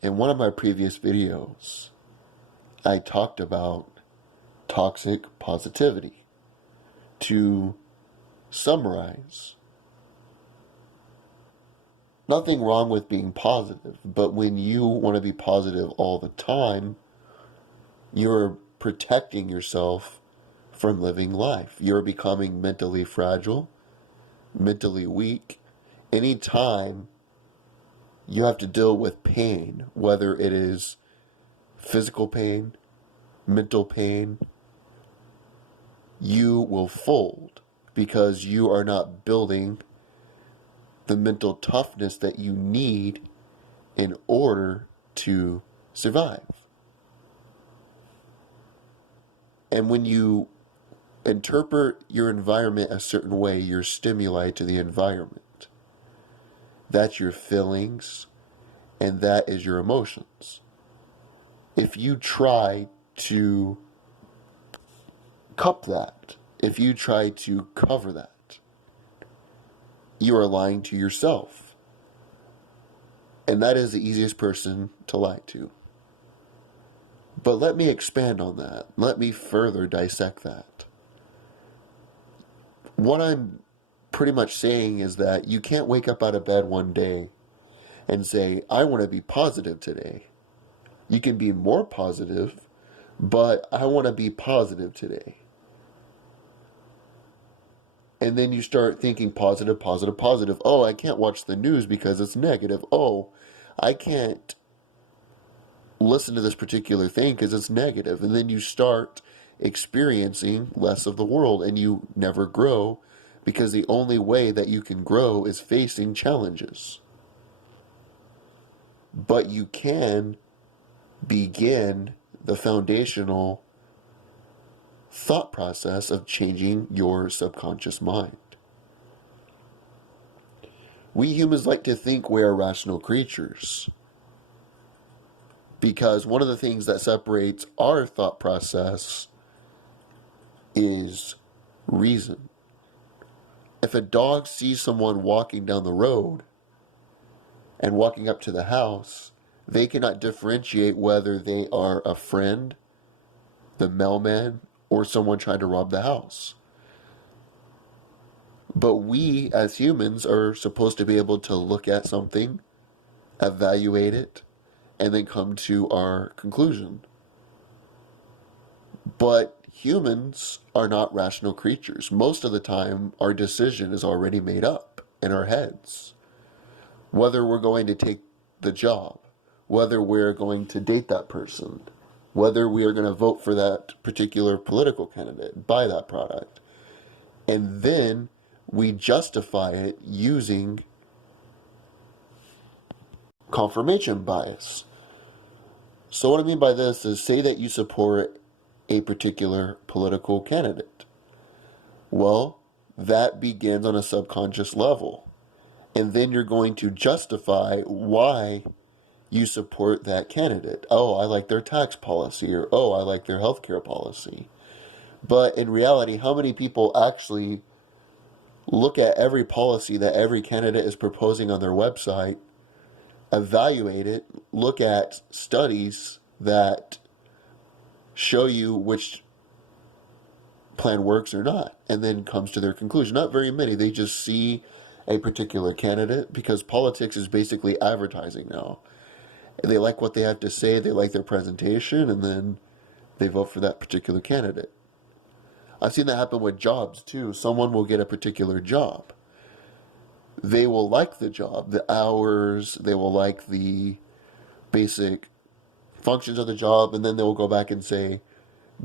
In one of my previous videos, I talked about toxic positivity. To summarize, nothing wrong with being positive, but when you want to be positive all the time, you're protecting yourself from living life. You're becoming mentally fragile, mentally weak. Anytime you have to deal with pain, whether it is physical pain, mental pain, you will fold because you are not building the mental toughness that you need in order to survive. And when you interpret your environment a certain way, you're stimuli to the environment. That's your feelings, and that is your emotions. If you try to cup that, if you try to cover that, you are lying to yourself. And that is the easiest person to lie to. But let me expand on that. Let me further dissect that. What I'm pretty much saying is that you can't wake up out of bed one day and say, I want to be positive today. You can be more positive, but I want to be positive today. And then you start thinking positive, positive, positive. Oh, I can't watch the news because it's negative. Oh, I can't listen to this particular thing because it's negative. And then you start experiencing less of the world and you never grow because the only way that you can grow is facing challenges. But you can begin the foundational thought process of changing your subconscious mind. We humans like to think we are rational creatures because one of the things that separates our thought process is reason. If a dog sees someone walking down the road and walking up to the house, they cannot differentiate whether they are a friend, the mailman, or someone trying to rob the house. But we, as humans, are supposed to be able to look at something, evaluate it, and then come to our conclusion. But humans are not rational creatures. Most of the time, our decision is already made up in our heads. Whether we're going to take the job, whether we're going to date that person, whether we are going to vote for that particular political candidate, buy that product. And then we justify it using confirmation bias. So what I mean by this is, say that you support a particular political candidate. Well, that begins on a subconscious level. And then you're going to justify why you support that candidate. Oh, I like their tax policy, or oh, I like their healthcare policy. But in reality, how many people actually look at every policy that every candidate is proposing on their website, evaluate it, look at studies that show you which plan works or not, and then comes to their conclusion? Not very many. They just see a particular candidate, because politics is basically advertising now. And they like what they have to say, they like their presentation, and then they vote for that particular candidate. I've seen that happen with jobs too. Someone will get a particular job. They will like the job, the hours, they will like the basic functions of the job, and then they will go back and say,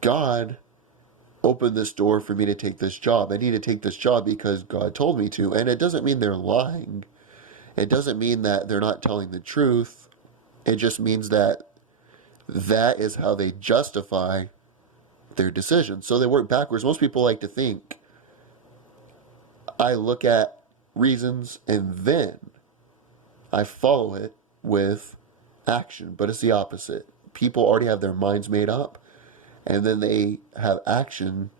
God opened this door for me to take this job. I need to take this job because God told me to. And it doesn't mean they're lying. It doesn't mean that they're not telling the truth. It just means that that is how they justify their decision. So they work backwards. Most people like to think, I look at reasons and then I follow it with action. But it's the opposite. People already have their minds made up, and then they have action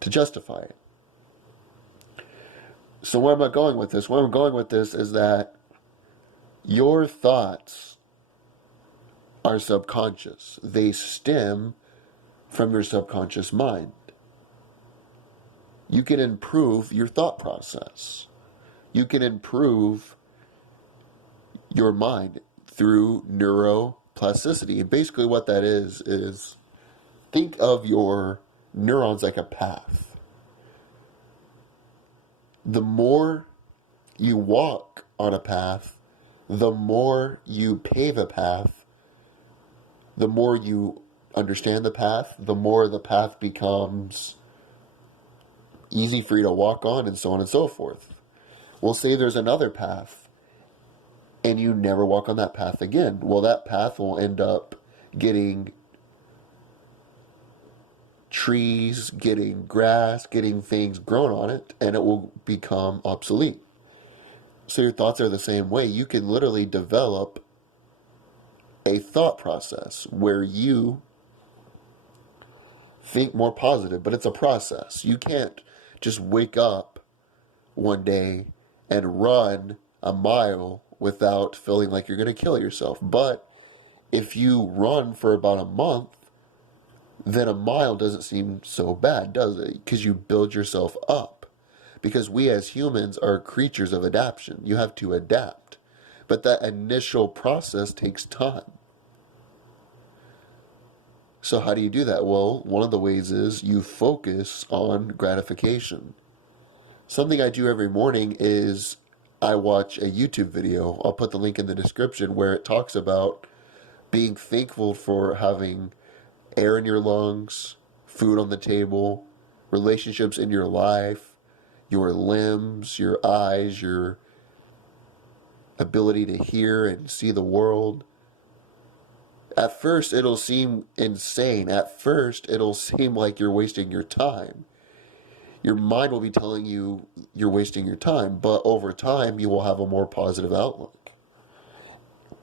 to justify it. So where am I going with this? Where I'm going with this is that your thoughts are subconscious. They stem from your subconscious mind. You can improve your thought process. You can improve your mind through neuroplasticity. And basically what that is think of your neurons like a path. The more you walk on a path, the more you pave a path, the more you understand the path, the more the path becomes easy for you to walk on, and so on and so forth. We'll say there's another path, and you never walk on that path again. Well, that path will end up getting trees, getting grass, getting things grown on it, and it will become obsolete. So your thoughts are the same way. You can literally develop a thought process where you think more positive, but it's a process. You can't just wake up one day and run a mile without feeling like you're going to kill yourself. But if you run for about a month, then a mile doesn't seem so bad, does it? Because you build yourself up. Because we as humans are creatures of adaptation. You have to adapt. But that initial process takes time. So how do you do that? Well, one of the ways is you focus on gratification. Something I do every morning is I watch a YouTube video. I'll put the link in the description where it talks about being thankful for having air in your lungs, food on the table, relationships in your life, your limbs, your eyes, your ability to hear and see the world. At first, it'll seem insane. At first, it'll seem like you're wasting your time. Your mind will be telling you you're wasting your time, but over time, you will have a more positive outlook.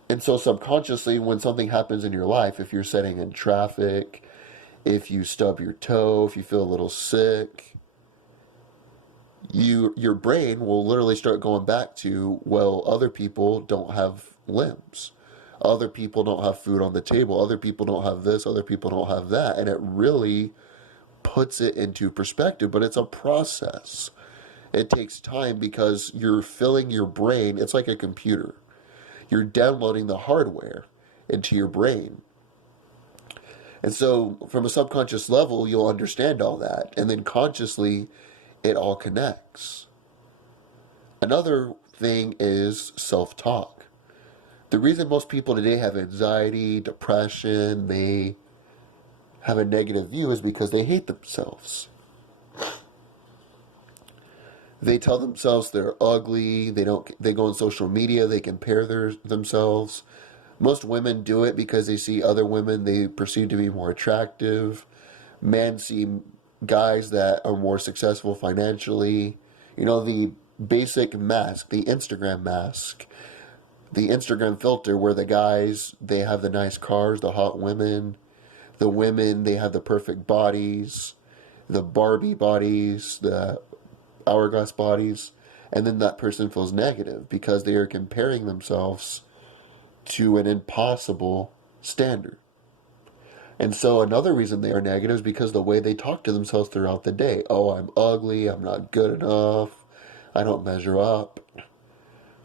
And so subconsciously, when something happens in your life, if you're sitting in traffic, if you stub your toe, if you feel a little sick, your brain will literally start going back to, well, other people don't have limbs. Other people don't have food on the table. Other people don't have this. Other people don't have that. And it really puts it into perspective, but it's a process. It takes time because you're filling your brain. It's like a computer. You're downloading the hardware into your brain. And so from a subconscious level, you'll understand all that. And then consciously, it all connects. Another thing is self-talk. The reason most people today have anxiety, depression, they have a negative view is because they hate themselves. They tell themselves they're ugly, they go on social media, they compare themselves. Most women do it because they see other women they perceive to be more attractive. Men see guys that are more successful financially. You know, the basic mask, the Instagram mask, the Instagram filter where the guys, they have the nice cars, the hot women. The women, they have the perfect bodies, the Barbie bodies, the hourglass bodies. And then that person feels negative because they are comparing themselves to an impossible standard. And so another reason they are negative is because the way they talk to themselves throughout the day. Oh, I'm ugly, I'm not good enough, I don't measure up.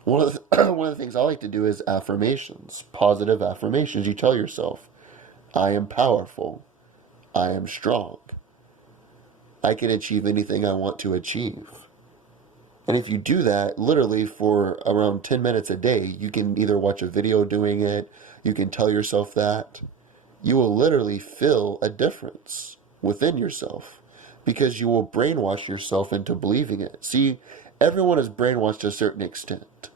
One of the things I like to do is affirmations, positive affirmations. You tell yourself, I am powerful, I am strong, I can achieve anything I want to achieve. And if you do that, literally for around 10 minutes a day, you can either watch a video doing it, you can tell yourself that. You will literally feel a difference within yourself because you will brainwash yourself into believing it. See, everyone is brainwashed to a certain extent,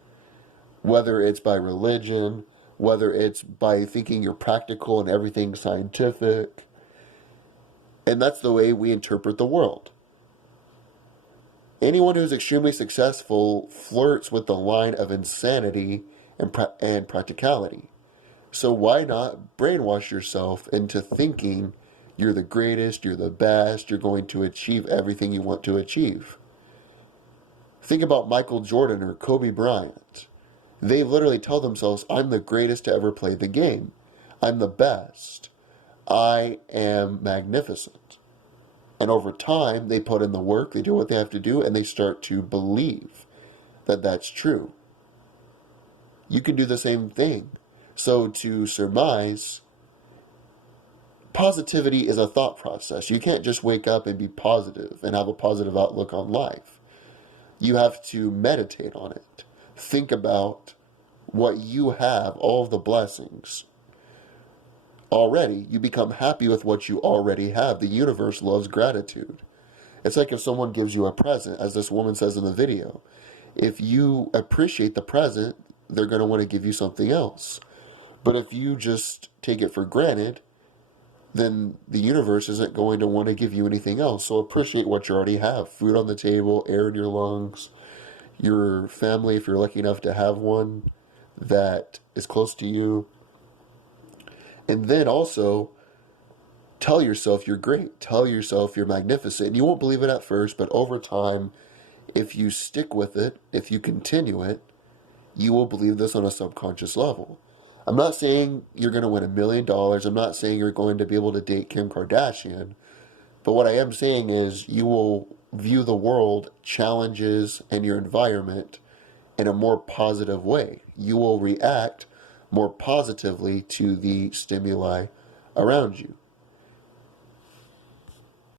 whether it's by religion, whether it's by thinking you're practical and everything's scientific. And that's the way we interpret the world. Anyone who's extremely successful flirts with the line of insanity and practicality. So why not brainwash yourself into thinking you're the greatest, you're the best, you're going to achieve everything you want to achieve? Think about Michael Jordan or Kobe Bryant. They literally tell themselves, I'm the greatest to ever play the game. I'm the best. I am magnificent. And over time, they put in the work, they do what they have to do, and they start to believe that that's true. You can do the same thing. So to surmise, positivity is a thought process. You can't just wake up and be positive and have a positive outlook on life. You have to meditate on it. Think about what you have, all of the blessings. Already, you become happy with what you already have. The universe loves gratitude. It's like if someone gives you a present, as this woman says in the video. If you appreciate the present, they're going to want to give you something else. But if you just take it for granted, then the universe isn't going to want to give you anything else. So appreciate what you already have. Food on the table, air in your lungs, your family, if you're lucky enough to have one that is close to you. And then also, tell yourself you're great. Tell yourself you're magnificent. And you won't believe it at first, but over time, if you stick with it, if you continue it, you will believe this on a subconscious level. I'm not saying you're going to win $1 million. I'm not saying you're going to be able to date Kim Kardashian. But what I am saying is you will view the world, challenges, and your environment in a more positive way. You will react more positively to the stimuli around you.